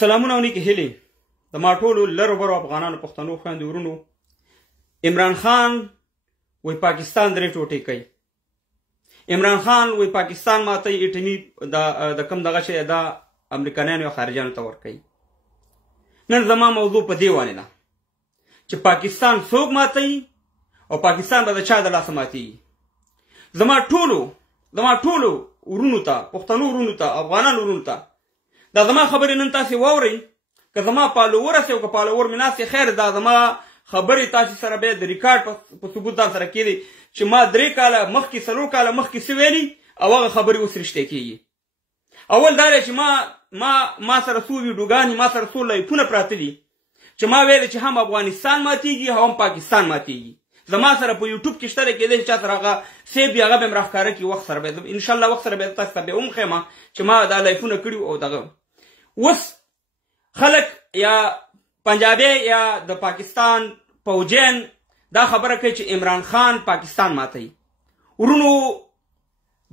سلامونه او نیکې هیلې د ما ټولو لرو برو افغانانو پښتنو خویندو ورونو. عمران خان وی پاکستان درې ټوټې کوي. عمران خان وی پاکستان ماته ایټني د کم دغه شی دا امریکایانو او خارجانو ته ورکوي. نن زما موضوع په دې وانه ده چې پاکستان څوک ماتوي او پاکستان به د چا د لاسه ماتېږي. زما ټولو ورونو ته، پښتنو ورونو ته، افغانانو ورونو ته دا زما خبرې نن تاسې واورئ. که زما پالوور هسئ او که پالوور مې ناست خیر، دا زما خبرې تاسې سره بیا د ریکارډ په ثبوت دا سره کېدی چې ما 3 کاله مخکې 4 کاله مخکې څه ویلي او هغه خبرې اوس رښتیا کېږي. اول دا دی چې ما سره څو ویډیوګانې، ما سره څو لایفونه پراته دي چې ما ویلي چې هم افغانستان ماتېږي هم پاکستان ماتېږي. زما سره په یوټیوب کې شته، کېدای چې چا سره هغه سیب وي، هغه به مې راښکاره کړي. وخت سره به انشاءالله وخت سره به تاسو ته به وښیم چې ما دا لایفونه کړي او دغه. اوس خلک یا پنجابی یا د پاکستان پوجین دا خبره کوي چې عمران خان پاکستان ماتوي. ورونو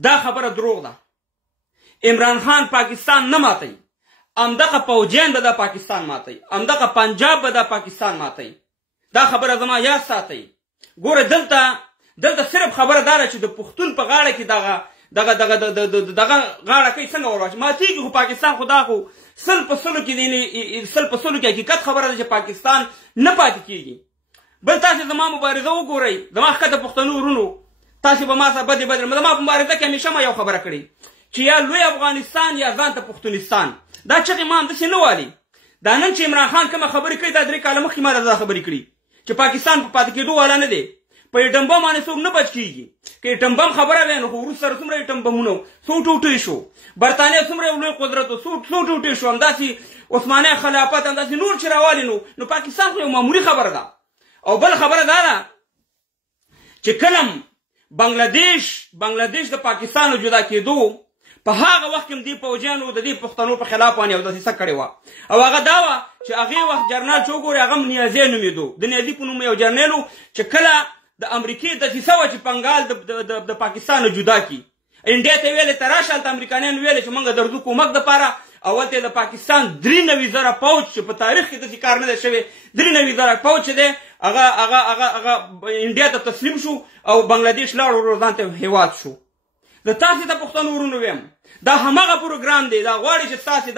دا خبره دروغ ده. عمران خان پاکستان نه ماتوي. همدغه پوجین به د پاکستان ماتوي، همدغه پنجاب به د پاکستان ماتوي. دا خبره زما یاد ساتئ. ګوره دلته صرف خبره دا ده چې د پښتون په غاړه کې دغه غاړه کوي څنګه ورواچي ماتېږي. خو پاکستان خو دا خو 100% کې حقیقت خبره ده چې پاکستان نه پاتې کېږي. بل تاسې زما مبارزه وګورئ، زما ښکته پښتنو ورونو، تاسې به ما سره بدې زما په مبارزه کې همیشه ما یو خبره کړې چې یا لوی افغانستان یا ځان ته پښتونستان. دا چغې ما همداسې نه والي. دا نن چې عمران خان کومه خبرې کوي دا 3 کاله مخکې ما دا خبرې کړي چې پاکستان په پاتې کېدو والا نه دی. په ایټم بم باندې څوک نه بچ کېږي. که ایټم بم خبره وی نو خو وروسته سره څومره ایټم بمونه څو ټوټې شو. برطانیه څومره لوی قدرت و څو ټوټې شو. همداسې عثماني خلافت، همداسې نور چې راوالي نو پاکستان خو یو معمولي خبره ده. او بل خبره دا ده چې کلم بنګلادیش د پاکستان جدا کېدو په هغه وخت کې دې پوجیانو د دې پښتنو په خلاف باندې یو دسیسه کړې وه. او هغه دا وه چې هغې وخت جرنال چې وګورئ هغه هم نیازی نومېدو. د نیازي په نوم یو جرنیل و چې کله د امریکې دسیسه وه چې بنګال د پاکستان نه جدا کړي. انډیا ته ویلې ته راشه، هلته امریکایانو ویلې چې موږ درځو کومک دپاره. اول ته د پاکستان 93,000 پوځ چې په تاریخ کې داسې کار نه دی شوی، 93,000 پوځ چې دی هغه انډیا ته تسلیم شو او بنګلادیش لاړ ورو ځان ته هېواد شو. د تاسې ته پښتنو ورونو ویم دا همغه پروګرام دی. دا غواړي چې تاسې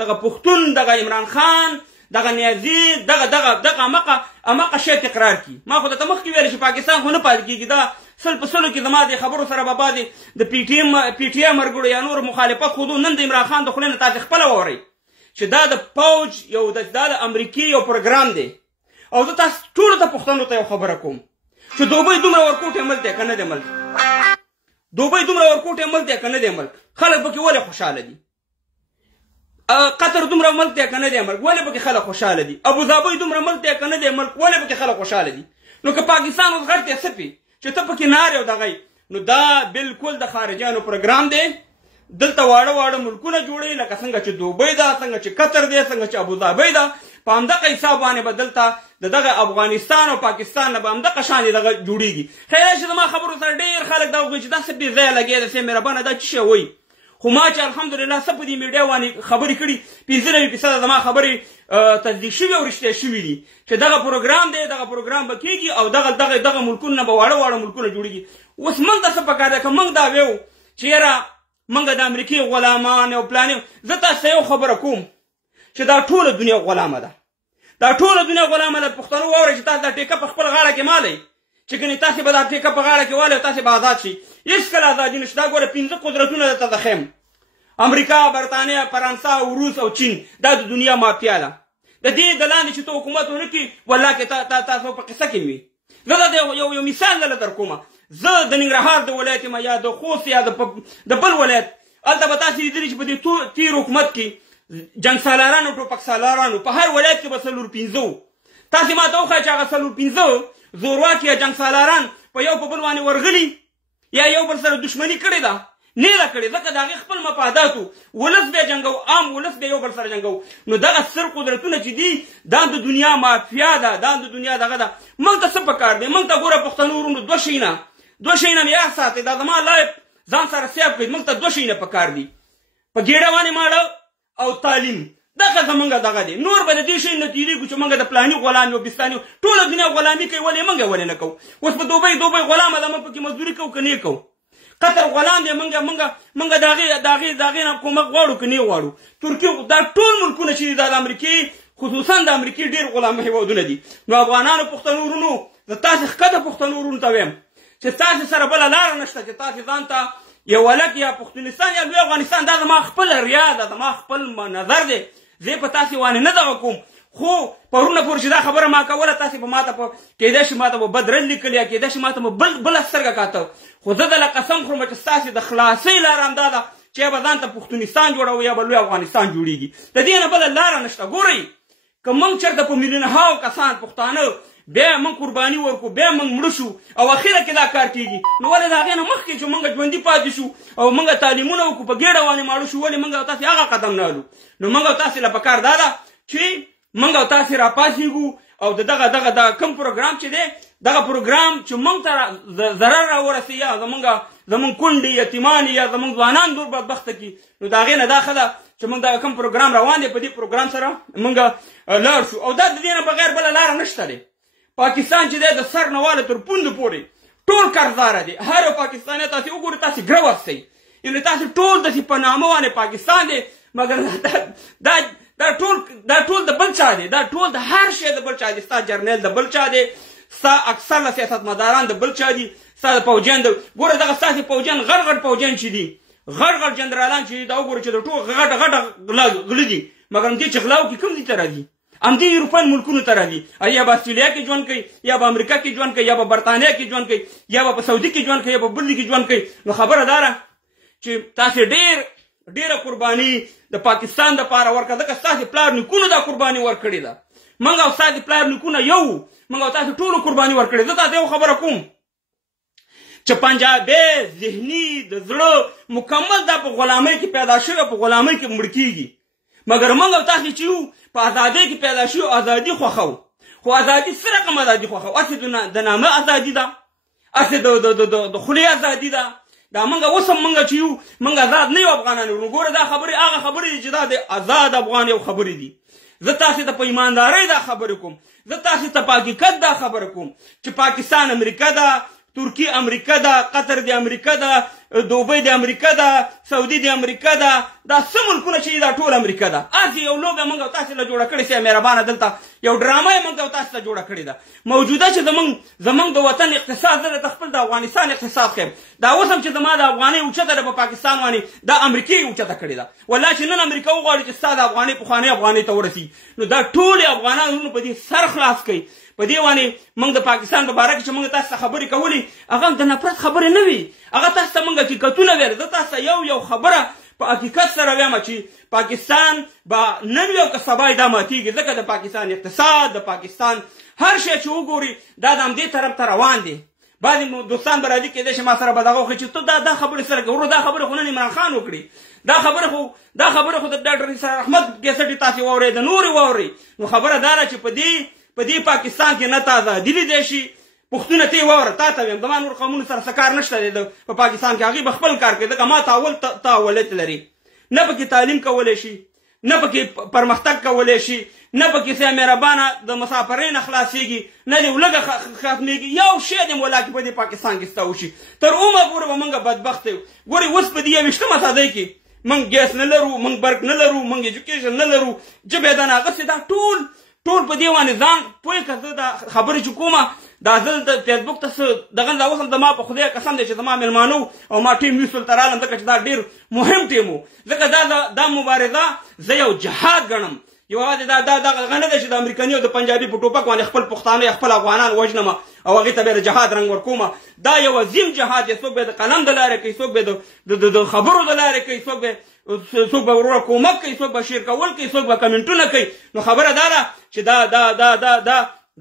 دغه پښتون، دغه عمران خان، دغه نیازي، دغه امقه شی تکرار کړي. ما خو درته مخکې ویل چې پاکستان خو نه پاتې کېږي. دا 100% کې زما د خبرو سره به بعد د پی ټي ایم مرګړو یا نور مخالفت خودو. نن د عمران خان د خولې نه تاسې خپله واورئ چې دا د پوج یو دا د امریکې یو پروګرام دی. او زه تاسو ټولو ته پښتنو ته یو خبره کوم چې دوبۍ دومره ورکوټې ملک دی که نه دی ملک؟ دوبۍ دومره ورکوټې ملک دی که نه دی ملک؟ خلک پکې ولې خوشحاله دي؟ قطر دومره ملک دی که نه دی ملک؟ ولې پکې خلک خوشحاله دي؟ ابوظبي دومره ملک دی که نه دی ملک؟ ولې پکې خلک خوشحاله دي؟ نو که پاکستان اوس غټ دی څپي چې ته پکې نارې او دغی، نو دا بالکل د خارجیانو پروګرام دی. دلته واړه ملکونه جوړوي لکه څنګه چې دوبۍ ده، څنګه چې قطر دی، څنګه چې ابوظبي ده. په همدغه حساب باندې به دلته دغه افغانستان او پاکستان نه به همدغه شانې دغه جوړېږي. خیر چې زما خبرو سره ډېر خلک دا وایي چې دا څه بې ځایه لګیا دی، څه مهربانه دا څه شی وایي. خو ما چې الحمدلله څه په دې میډیا باندې خبرې کړي 95% زما خبرې تصدیق شوي او رښتیا شوي دي چې دغه پروګرام دی، دغه پروګرام به کېږي او دغه ملکونه نه به واړه ملکونه جوړېږي. اوس موږ ته څه پکار ده که موږ دا ویو چې یاره موږ د امریکې غلامان او پلان. زه تاسو ته یو خبره کوم چې دا ټوله دنیا غلامه ده. دا ټوله دنیا غلامه ده. پښتنو واورئ چې تاسو دا ټیکه په خپل غاړه کې مالئ چې ګنې تاسې به دا ټیکه په غاړه کې والئ او تاسې به آزاد شئ. هېڅکله ازادي نشته. دا ګوره 5 قدرتونه درته درښیم: امریکا، برطانیه، فرانسه او روس او چین. دا د دنیا مافیا ده. د دې د لاندې چې ته حکومت ونه کړي والله کې تاسو په قصه کې وي. زه دا یو مثال دله در کومه. زه د ننګرهار د ولایت یم یا د خوست یا د بل ولایت. هلته به تاسې لیدلي چې په دې تیر حکومت کې جنګ سالارانو، ټوپک سالارانو په هر ولایت کې به 4-5 تاسې ما ته وښایه چې هغه 4-5 زورواکي یا جنګ سالاران په یو په بل باندې ورغلي یا یو بل سره دښمني کړې ده؟ نه ده کړې، ځکه د هغې خپل مفاداتو ولس بیا جنګو، عام ولس بیا یو بل سره جنګو. نو دغه ستر قدرتونه چې دي دا د دنیا مافیا ده، دا د دنیا دغه ده. موږ ته څه پکار دی؟ موږ ته ګوره پښتنو ورونو دوه شیونه مې یاد ساتئ. دا زما لایف ځان سره سیف کړئ. موږ ته 2 شیونه پکار دي: په ګېډه باندې ماړه او تعلیم. دغه زمونږ دغه دی نور به د دې شي نه تېرېږو چې موږ د پلاني غلام یو بستاني ټوله دنیا غلامي کوي ولې موږ ولې نه کوو اوس په دوبۍ غلامه ده موږ پکې مزدوري کوو که نه کوو قطر غلام دی موږ د هغې نه کومک غواړو که نه غواړو ترکیې دا ټول ملکونه چې دا د امریکې خصوصا د امریکې ډېر غلام هېوادونه دي نو افغانانو پښتنو ورونو زه تاسې ښکته پښتنو ورونو ته وایم چې تاسې سره بله لاره نشته چې تاسې ځان ته یو ولک یا پښتونستان یا لوی افغانستان دا زما خپله ریا ده زما خپل نظر دی زه په تاسې باندې نه دغه کوم خو پرونه پورې چې دا خبره ما کوله تاسې به ما ته په کیدای شي ما ته به بد رد لیکل یا کیدای شي ما ته به بله سترګه کاته خو زه دله قسم خورم چې ستاسې د خلاصۍ لاره همدا ده چې یا به ځان ته پښتونستان جوړوو یا به لوی افغانستان جوړېږي د دې نه بله لاره نشته ګورئ که موږ چېرته په میلیونهاو کسان پښتانه بیا موږ قرباني ورکړو بیا موږ مړه شو او اخره کې دا کار کېږي نو ولې د هغې نه مخکې چې موږ ژوندي پاتې شو او موږ تعلیمونه وکړو په ګېډه باندې ماړه شو ولې موږ او تاسې هغه قدم نه الو نو موږ او تاسې له پکار دا ده چې موږ او تاسې راپاڅېږو او د دغه کوم پروګرام چې دی دغه پروګرام چې موږ ته ضرر راورسوي یا زموږ کونډې یتیمانې یا زموږ ځوانان دور بدبخته کړي نو د هغې نه دا ښه ده چې موږ دغه کوم پروګرام روان دی په دې پروګرام سره موږ لاړ شو او دا د دې نه بغیر بله لاره نشته دی پاکستان چې دی د سر نه واله تر پوندو پورې ټول قرضداره دی هر یو پاکستانی تاسې وګورئ تاسې ګره واخیستئ یعنې تاسې ټول داسې په نامه باندې پاکستان دی مګر دا ټول د بل چا دی دا ټول د هر شی د بل چا دی ستا جرنیل د بل چا دی ستا اکثر سیاستمداران د بل چا دي ستا د پوجیان ګوره دغه ستاسې پوجیان غټ پوجیان چې دي غټ جنرالان چې دي دا وګوره چې د ټول غټه غله دي مګر همدې چې غلا وکړي کوم دي ته راځي همدې اروپاین ملکونو ته راځي یا به استرالیا کې ژوند کوي یا به امریکا کې ژوند کوي یا به برطانیه کې ژوند کوي یا به په سعودي کې ژوند کوي یا به بل کې ژوند کوي نو خبره دا ده چې تاسې ډېره قرباني د پاکستان دپاره ورکړه ځکه ستاسې پلار نیکونو دا قرباني ورکړې ده موږ او ستاسې پلار نیکونه یو موږ او تاسې ټولو قرباني ورکړې زه تاسې یو خبره کوم چې پنجابی ذهني د زړه مکمل دا په غلامۍ کې پیدا شوی په غلامۍ کې مړ کېږي مګر موږ او تاسې چې یو په ازادۍ کې پیدا شوي ازادي خوښوو خو ازادي څه رقم ازادي خوښوو هسې د نامه ازادي ده هسې د خولې ازادي ده دا موږ اوس هم موږ چې یو موږ ازاد نه یو افغانان یو نو ګوره دا خبرې هغه خبرې دي چې دا د ازاد افغان یو خبرې دي زه تاسې ته په ایماندارۍ دا خبرې کوم زه تاسې ته په حقیقت دا خبره کوم چې پاکستان امریکا ده ترکیه امریکا ده قطر د امریکا ده دوبۍ د امریکا ده سعودي د امریکا ده دا څه ملکونه چې دا ټول امریکا ده هسې یو لوبه موږ او تاسې له جوړه کړې سي مهربانه دلته یو ډرامه یې موږ او تاسې ته جوړه کړې ده موجوده چې زموږ د وطن اقتصاد زه درته خپل د افغانستان اقتصاد ښیم دا اوس هم چې زما د افغانۍ اوچته ده په پاکستان باندې دا امریکې یې اوچته کړې ده والله چې نن امریکا وغواړي چې ستا د افغانۍ پخوانۍ افغانۍ ته ورسي نو دا ټولې افغانان ورونو په دې سر خلاص کوي په دې باندې موږ د پاکستان په باره کې چې موږ تاسو ته خبرې کولې هغه د نفرت خبرې نه وي هغه تاسو ته موږ حقیقتونه ویل زه تاسو ته یو خبره په حقیقت سره وایم چې پاکستان به نن وي او که سبا یې دا ماتېږي ځکه د پاکستان اقتصاد د پاکستان هر شی چې وګوري دا د همدې طرف ته روان دی بعضې دوستان به راځي کېدای شي ما سره به دغه وکړي چې ته دا خبرې سره کوې ورو دا خبرې خو نن عمران خان وکړي دا خبره خو د ډاکټر نثار احمد کیسټ تاسې واورئ د نورې واورئ نو خبره دا ده چې په دې پاکستان کې نه تا ازادي لیدی شي پښتونه ته یې واوره تا ته ویم زما نور قومونو سره څه کار نشته دی په پاکستان کې هغوی به خپل کار کوي ځکه ما ته اولت لري نه پکې تعلیم کولی شي نه پکې پرمختګ کولی شي نه پکې سه مهربانه د مسافرۍ نه خلاصېږي نه دې ولږه ختمېږي یو شی دې مولا کې په دې پاکستان کې ستا وشي تر عمره پورې به موږ بدبخته یو ګورې اوس په دې 21مه صدۍ کې موږ ګیس نه لرو موږ برق نه لرو موږ ایجوکیشن نه لرو ژبې ده نه هغسې دا ټول په دې باندې ځان پوه که زه دا خبرې چې کومه دا زه د فیسبوک ته څه دغه دا اوس هم زما په خدای قسم دی چې زما مېلمانه او ما ټیم نیوز ته رالم ځکه چې دا ډېر مهم ټیم و ځکه دا مبارزه زه یو جهاد ګڼم یوازې دغه نه ده چې د امریکني او د پنجابي په ټوپک باندې خپل پښتانه خپل افغانان وژنم او هغې ته بیا د جهاد رنګ ورکوم دا یو عظیم جهاد دی څوک به د قلم د لارې کوي څوک به د خبرو د لارې کوي څوک به وروره کومک کوي څوک به شیر کول کوي څوک به کمنټونه کوي نو خبره دا ده چې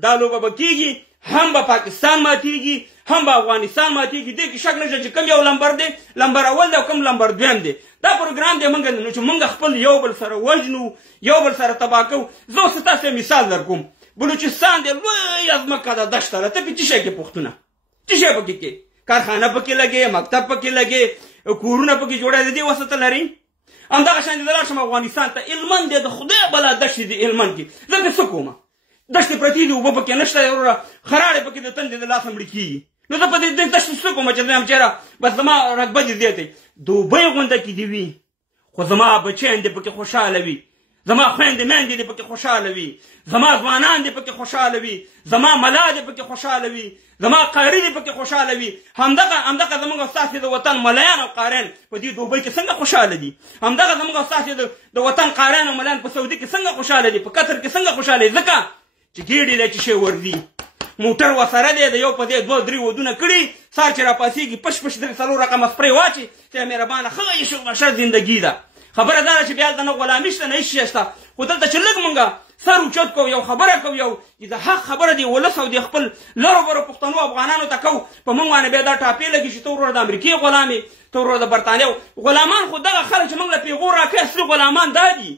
دا لوبه به کېږي هم به پاکستان ماتېږي هم به افغانستان ماتېږي دې کې شک نشته چې کوم یو لمبر دی لمبر اول دی او کوم لمبر دویم دی دا پروګرام دی نو چې موږ خپل یو بل سره وژنو یو بل سره تباه کوو زه اوس تاسو مثال در کوم بلوچستان دی لویه ځمکه ده دښته ده ته پکې څه شی کې پوښتنه څه شی پکې کې کارخانه پکې لګې مکتب پکې لګې کورونه پکې جوړه دي وسته لري همدغه شان دی لاړ شم افغانستان ته علمن دی د خدای بلا بلا دښتې دي هلمند کې زه پې څه کومه دښتې پرتې دي اوبه پکې نشته وروره خراړې پکې د تندې د لاسه مړې کېږي نو زه په دې دښتې څه کومه چې زه یم چېرې بس زما رتبه دې زیاتی دوبۍ غونډه کې دې وي خو زما بچیان دې پکې خوشحاله وي زما خویندې میندې دې پکې خوشحاله وي زما ځوانان دې پکې خوشحاله وي زما ملا دې پکې خوشحاله وي زما قاري دې پکې خوشحاله وي همدغه زموږ او ستاسې د وطن ملیان او قاریان په دې دوبۍ کې څنګه خوشحاله دي همدغه زموږ او ستاسې د وطن قاریان او ملیان په سعودي کې څنګه خوشحاله دي په قطر کې څنګه خوشحاله دي ځکه چې ګېډې له چې شی ورځي موټر ورسره دی د یو په دې 2-3 ودونه کړي سهار چې راپاڅېږي پش پش 3-4 رقمه سپری واچي چې مهربانه ښه عیش او عشرت زندګي ده خبره دا ده چې بیا دلته نه غلامي شته نه هېڅ شی شته خو دلته چې لږ مونږ سر اوچت کوو یو خبره کوو یو د حق خبره د ولس او د خپل لرو برو پښتنو افغانانو ته کوو په موږ باندې بیا دا ټاپې لګي چې ته وروره د امریکې غلام یې ته وروره د برطانیې غلامان خو دغه خلک چې موږ له پیغور راکوي اصلي غلامان دا دي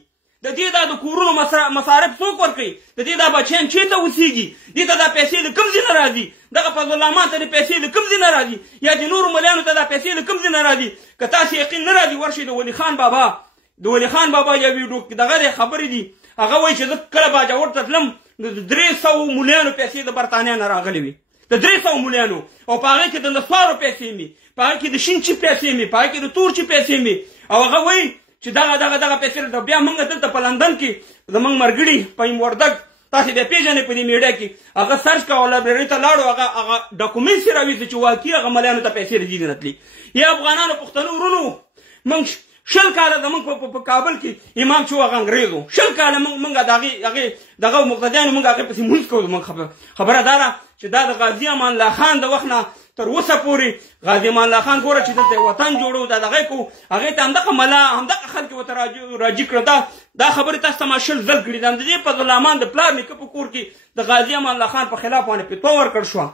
د دې دا د کورونو مصارف څوک ورکوي د دې دا بچیان چېرته اوسېږي دې ته دا پیسې د کوم ځای نه راځي دغه په غلامان ته د پیسې د کوم ځای نه راځي یا د نورو ملیانو ته دا پیسې د کوم ځای نه راځي که تاسې یقین نه راځي ورشئ د ولي خان بابا یو ویډیو دغه دی خبرې دي هغه وایي چې زه کله باجوړ ته تلم د 300 ملیانو پیسې د برطانیا نه راغلې وي د 300 ملیانو او په هغې کې د نسوارو پیسې مې په هغې کې د شین چي پیسې مې په هغې کې د تور چي پیسې مې او هغه وایي چې دغه پیسې بیا موږ دلته په لندن کې زموږ مرګړي په وردګ تاسې بیا پېژنئ په دې میډیا کې هغه سرچ کوه او لایبرري ته لاړو هغه ډاکومنټس یې راویسته چې واقعي هغه ملیانو ته پیسې رسېږي نه تلي یا افغانانو پښتنو ورونو موږ 20 کاله زموږ په کابل کې امام چې و هغه انګرېز و 20 کاله موږ دغه مقتدیانو موږ هغې پسې مونځ کوو زموږ خبره دا ده چې دا د غازي امان الله خان د وخت نه تر اوسه پورې غازي امان الله خان ګوره چې دلته وطن جوړو دا دغه کوو هغې ته همدغه ملا همدغه خلک ورته راجي کړه دا خبرې تاسو ته ما 20 ځل کړي ده د دې په غلامان د پلار نیکه په کور کې د غازي امان الله خان په خلاف باندې فتوا ورکړ شوه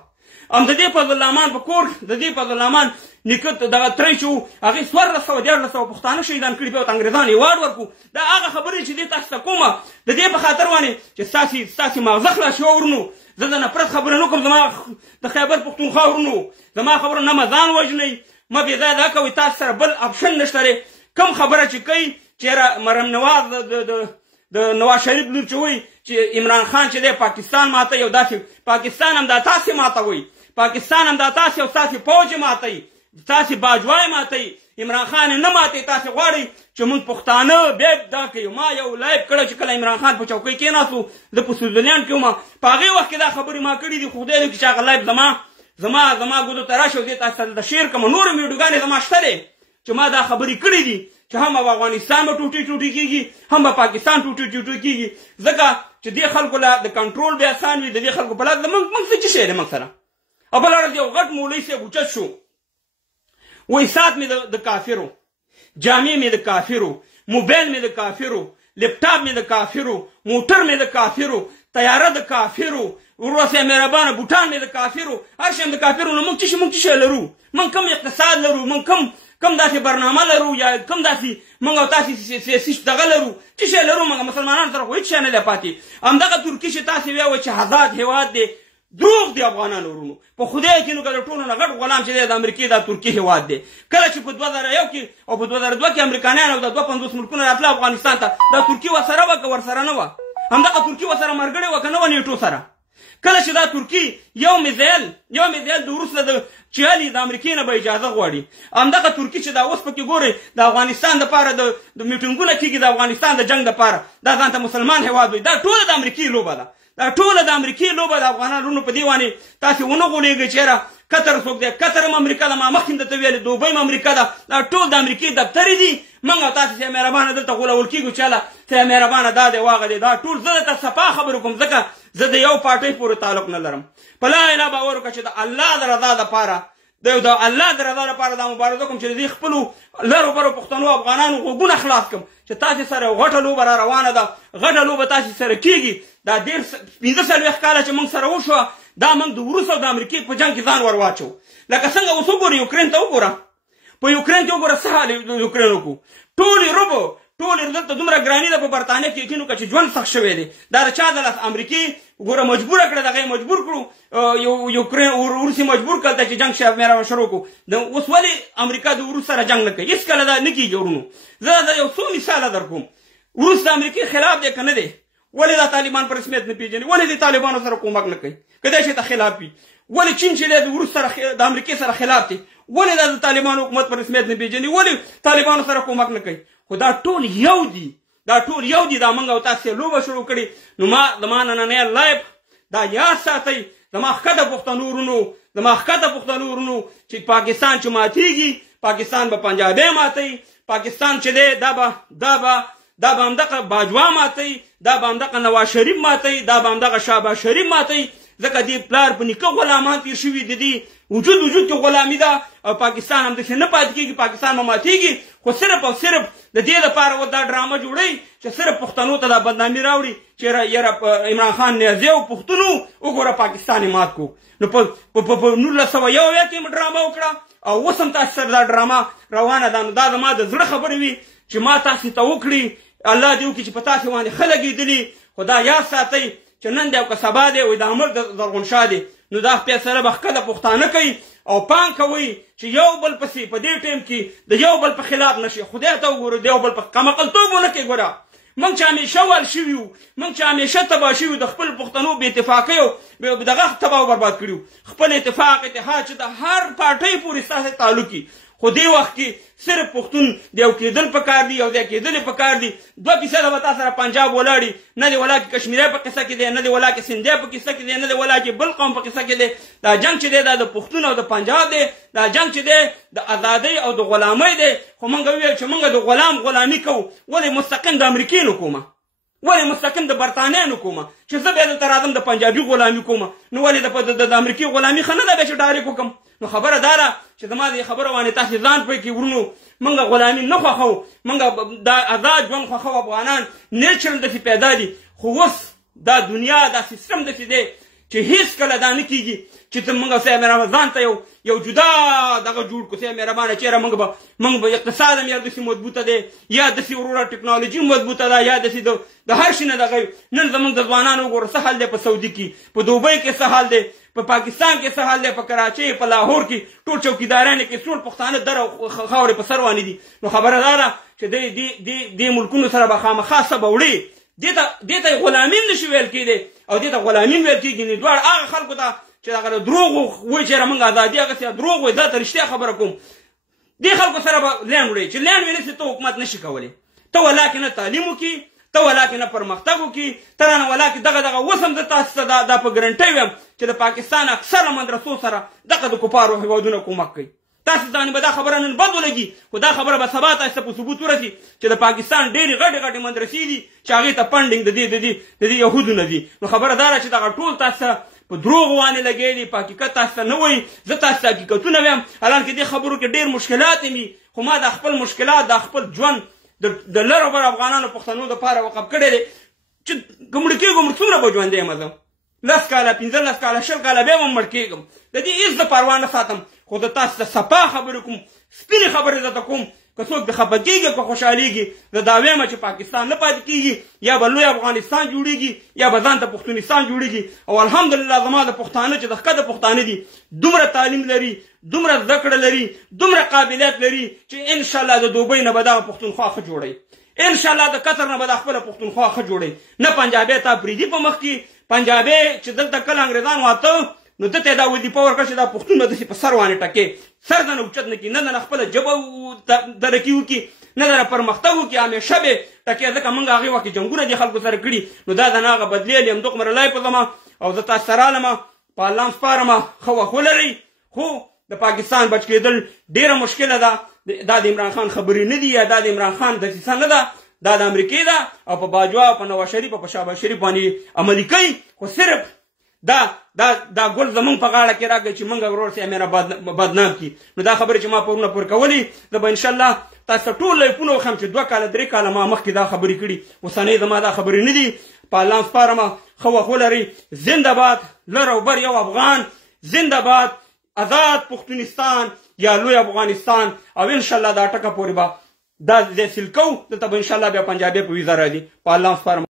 د دې په غلامان په کور د دې په غلامان نیکه دغه تری چې و هغې 1400 پښتانه شهیدان کړي بیا ورته انګرېزان ایوارډ ورکړو دا هغه خبرې چې دې تاسو ته کومه د دې په خاطر باندې چې ستاسې ماغزه خلاص شوه ورونو زه د نفرت خبره نه کوم زما د خیبر پښتونخوا ورونو زما خبره نه مه ځان وژنئ مه بېځایه دا کوئ تاسو سره بل اپشن نشته دی کوم خبره چې کوي چېرې مریم نواز د نواز شریف لور چې وایي چې عمران خان چې دی پاکستان ماته یو داسې پاکستان هم دا تاسې ماتوئ پاکستان هم دا تاسې او ستاسې پوځ یې ماتوي تاسې باجوای ماتوي عمران خان یې نه ماتوي تاسې غواړئ چې موږ پښتانه بیا دا کوي ما یو لایب کړی چې کله عمران خان په چوکۍ کېناستو زه په سویزرلینډ کې وم په هغې وخت کې دا خبرې ما کړي دي خو خدای دې وکړي چې هغه لایب زما ګودو ته راشي او دې تاسو ته د شیر کومه نورې ویډیوګانې زما شته دی چې ما دا خبرې کړي دي چې هم به افغانستان به ټوټې کېږي هم به پاکستان ټوټې کېږي ځکه چې دې خلکو له د کنټرول بیا اسان وي د دې خلکو په لاس د موږ څه څه شی دی موږ سره او بله ورځ یو غټ مولوي صاحب اوچت شو وایي ساعت مې د کافرو جامې مې د کافرو موبایل مې د کافرو لپټاپ مې د کافرو موټر مې د کافرو تیاره د کافرو وروسته یې مهربانه بوټان مې د کافرو هر شی د کافرو نو موږ څه شی لرو موږ کوم اقتصاد لرو موږ کوم داسې برنامه لرو یا کوم داسې موږ او تاسې سیاسي دغه لرو څه شی لرو موږ مسلمانانو سره خو هېڅ شی نه دی پاتې همدغه ترکي چې تاسې ویاوئ چې آزاد هېواد دی دروغ دی افغانانو ورونو په خدای کې نو که د ټولو نه غټ غلام چې دی د امریکې دا ترکي هېواد دی کله چې په 2001 کې او په 2002 کې امریکایان او د 250 ملکونه راتله افغانستان ته دا ترکي ورسره وه که ورسره نه وه همدغه ترکي ورسره ملګرې وه که نه وه نیټو سره کله چې دا ترکي یو میزایل د وروسته د چالي د امریکې نه به اجازه غواړي همدغه ترکي چې دا اوس پکې ګورئ د افغانستان دپاره د میټینګونه کېږي د افغانستان د جنګ دپاره دا ځان ته مسلمان هېواد وایي دا ټوله د امریکې لوبه ده دا ټوله د امریکې لوبه د افغانانو په دې باندې تاسې ونه غولېږئ چېرې قطر څوک دی قطر هم امریکا ده ما مخکې هم درته ویلې دوبۍ هم امریکا ده دا ټول د امریکې دفترې دي موږ او تاسې چې مهربانه دلته غولول کېږو چله چې مهربانه دا دی واغه دی دا ټول زه درته صفا خبرې کوم ځکه زه د یو پارټۍ پورې تعلق نه لرم په لا اله باور وکړه چې د الله د رضا دپاره د الله د رضا لپاره دا مبارزه کوم چې د دې خپلو لرو برو پښتنو افغانانو غوږونه خلاص کړم چې تاسې سره یو غټه لوبه را روانه ده غټه لوبه تاسې سره کېږي دا 15 کاله چې موږ سره وشوه دا موږ د وروس او د امریکې په جنګ کې ځان ور واچو لکه څنګه اوس وګورئ یوکرین ته وګوره په یوکرین کې وګوره څه حال یوکرین وکړو ټولې دلته دومره ګراني ده په برطانیه کې یقین وکړه چې ژوند سخت شوی دی دا د چا د لاس امریکې وګوره مجبوره کړه دغه یې مجبور کړو یوکرین روس یې مجبور کړل چې جنګ شروع کړو اوس ولې امریکا د روس سره جنګ نه کوي هېڅکله دا نه کېږي ورونو زه دا یو څو مثاله در کوم وروسته امریکې خلاف دی که نه دی؟ ولې دا طالبان په رسمیت نه پیژني؟ ولې د طالبانو سره کومک نه کوي که دا شي ته خلاف وي؟ ولې چین چې دی د روس سره د امریکې سره خلاف دی؟ ولې دا د طالبانو حکومت په رسمیت نه پیژني؟ ولې طالبانو سره کومک نه کوي؟ خو دا ټول یو دي، دا ټول یو دي. دا موږ او تاسې لوبه شروع کړې. نو زما نننی لایف دا یاد ساتئ، زما ښکته پښتنو ورونو چې پاکستان چې ماتېږي، پاکستان به پنجابی ماتوي، پاکستان چې دی دا به همدغه باجوا ماتوي، دا به همدغه نواز شریف ماتوي، دا به همدغه شهباز شریف ماتوي. ځکه دې پلار په نیکه غلامان تېر شوي، د دې وجود کې غلامي ده او پاکستان همداسې نه پاتې کېږي، پاکستان به ماتېږي. خو صرف او صرف د دې لپاره دا ډرامه جوړوي چې صرف پښتنو ته دا بدنامي راوړي چې یاره عمران خان نیازی او پښتنو وګوره پاکستان یې مات کړو. نو په 1901 کې ډرامه وکړه او اوس هم تاسو سره دا ډرامه روانه ده. نو دا زما د زړه خبرې وي چې ما تاسې ته وکړي. الله دې وکړي چې په تاسې باندې ښه لګېدلي. خو دا یاد ساتئ چې نن دی او که سبا دی وایي د عمر د زرغونشاه دی. نو دا فیصله به ښکته پښتانه کوي او پام کوئ چې یو بل پسې په دې ټیم کې د یو بل په خلاف نشي. خدای ته وګورو، د یو بل په کمعقلتوب ونه کوي. ګوره موږ چې همیشه وال شوي یو، موږ چې همیشه تباه شوي یو، د خپل پښتنو بې اتفاقۍ او دغه تباه او برباد کړي یو. خپل اتفاق اتحاد چې د هر پارټۍ پورې ستاسې تعلق وي. خو دې وخت کې صرف پښتون د یو کېدل پکار دي، یو ځای کېدل پکار دي. 2% به تا سره پنجاب ولاړي، نه دی ولا کې کشمیری په قصه کې دی، نه دی ولا کې سندھی په قصه کې دی، نه دی ولا کې بل قوم په قصه کې دی. دا جنګ چې دی دا د پښتون او د پنجاب دی. دا جنګ چې دی د ازادۍ او د غلامۍ دی. خو موږ ویل چې موږ د غلامي کوو. ولې مستقیم د امریکې نه کومه؟ ولې مستقیم د برطانیې نه کومه چې زه بیا دلته راځم د پنجابي غلامي کومه؟ نو ولې د امریکې غلامي ښه نه ده بیا چې ډایرکټ وکړم؟ نو خبره دا ده چې زما دې خبره باندې تاسې ځان پوه کړئ ورونو. موږ غلامي نه خوښوو، موږ دا آزاد ژوند خوښوو. افغانان نیچرل داسې پیدا دي. خو اوس دا دنیا دا سیستم داسې دی چې هېڅکله دا نه کېږي چې ته موږ صاحب رمضان ته یو جدا دغه جوړ کړو. صاحب مهربانه چېرې موږ به اقتصاد هم یا داسې مضبوطه دی، یا داسې وروره ټکنالوژي مضبوطه ده، یا داسې د هر شي نه دغه. نن زموږ د ځوانانو وګوره څه حال دی په سعودي کې، په دوبۍ کې څه حال دی، په پاکستان کې څه حال دی، په کراچۍ په لاهور کې ټول چوکیداران کې ټول پښتانه در او خاورې په سر باندې دي. نو خبره دا ده چې دې ملکونو سره به خامخا څه به وړي. دې ته غلامي هم نشي ویل کېدی او دې ته غلامي ویل کېږي. نو دواړه هغه خلکو ته چې هغه دروغ وایي چې موږ ازادي، هغسې دروغ وایي. دا ته رښتیا خبره کوم. دې خلکو سره به لینډ وړي چې لینډ ویلی ته حکومت نشي کولی. ته ولا کې نه تعلیم وکړي، ته ولا کې نه پرمختګ وکړي، ته رانه ولا کې دغه اوس هم زه تاسو ته دا په ګرنټۍ وایم چې د پاکستان اکثره مدرسو سره دغه د کفارو هېوادونه کومک کوي. تاسو ځان به دا خبره نن بد ولګي، خو دا خبره به سبا تاسو ته په ثبوت ورسي چې د پاکستان ډېرې غټې مدرسې دي چې هغې ته فنډینګ د دې یهودو نه دي. نو خبره دا ده چې دغه ټول تاسو په دروغ باندې لګېدي، په حقیقت تاسو ته نه وایي. زه تاسو ته حقیقتونه وایم، حالانکې دې خبرو کې ډېر مشکلات وي. خو ما دا خپل مشکلات، دا خپل ژوند د لرو بر افغانانو پښتنو دپاره وقف کړی دی چې که مړ کېږم څومره به ژوندی یم زه؟ 10 کاله 15 کاله 20 کاله بیا به مړ کېږم. د دې هېڅ زه پروا نه ساتم. خو د تاسو ته صفا خبرې کوم، سپینې خبرې درته کوم. که څوک د خفه کېږي که خوشحالېږي، زه دا وایم چې پاکستان نه پاتې کېږي، یا به لوی افغانستان جوړېږي، یا به ځان ته پښتونستان جوړېږي. او الحمدلله زما د پښتانه چې د ښکته پښتانه دي، دومره تعلیم لري، دومره زده کړه لري، دومره قابلیت لري چې انشاءالله د دوبۍ نه به دغه پښتونخوا ښه جوړوي. انشاءالله د قطر نه به دا خپله پښتونخوا ښه جوړوي. نه پنجابی تا پرېږدي په مخ کې. پنجابی چې دلته کله انګریزان واته نو دته دا وظیفه ورکړه چې دا پښتون به داسې په سر باندې ټکې، سر دنه اوچت نه کړي، نه دنه خپله ژبه ترقي وکړي، نه دنه پرمختګ وکړي، همیشه به ټکې. ځکه موږ هغې وخت کې جنګونه دې خلکو سره کړي. نو دا د هغه بدلېل یم. دومره لای په زما او زه تاسو سره رالمه، په الله هم سپارمه. ښه وخت ولرئ. خو د پاکستان بچ کېدل ډېره مشکله ده. دا د عمران خان خبرې نه دي، یا دا د عمران خان دسیسه نه ده، دا د امریکې ده. او په باجوا او په نواز شریف او په شهباز شریف باندې عملي کوي. خو صرف دا ګل زمونږ په غاړه کې راکړي چې موږ ورور سي امیر بدنام کړي. نو دا خبرې چې ما پرونه پر کولې، زه به انشاءالله تاسو ټول لایفونه وښیم چې 2 کاله 3 کاله ما مخکې دا خبرې کړي. اوسنۍ زما دا خبرې نه دي. په الله سپارمه. ښه وخت ولرئ. زنده باد لر او بر یو افغان. زنده باد آزاد پښتونستان یا لوی افغانستان. او انشاءالله دا ټکه پورې به دا حاصل کوو. دلته به انشاءالله بیا پنجابی په ویزه راځي. په الله سپارمه.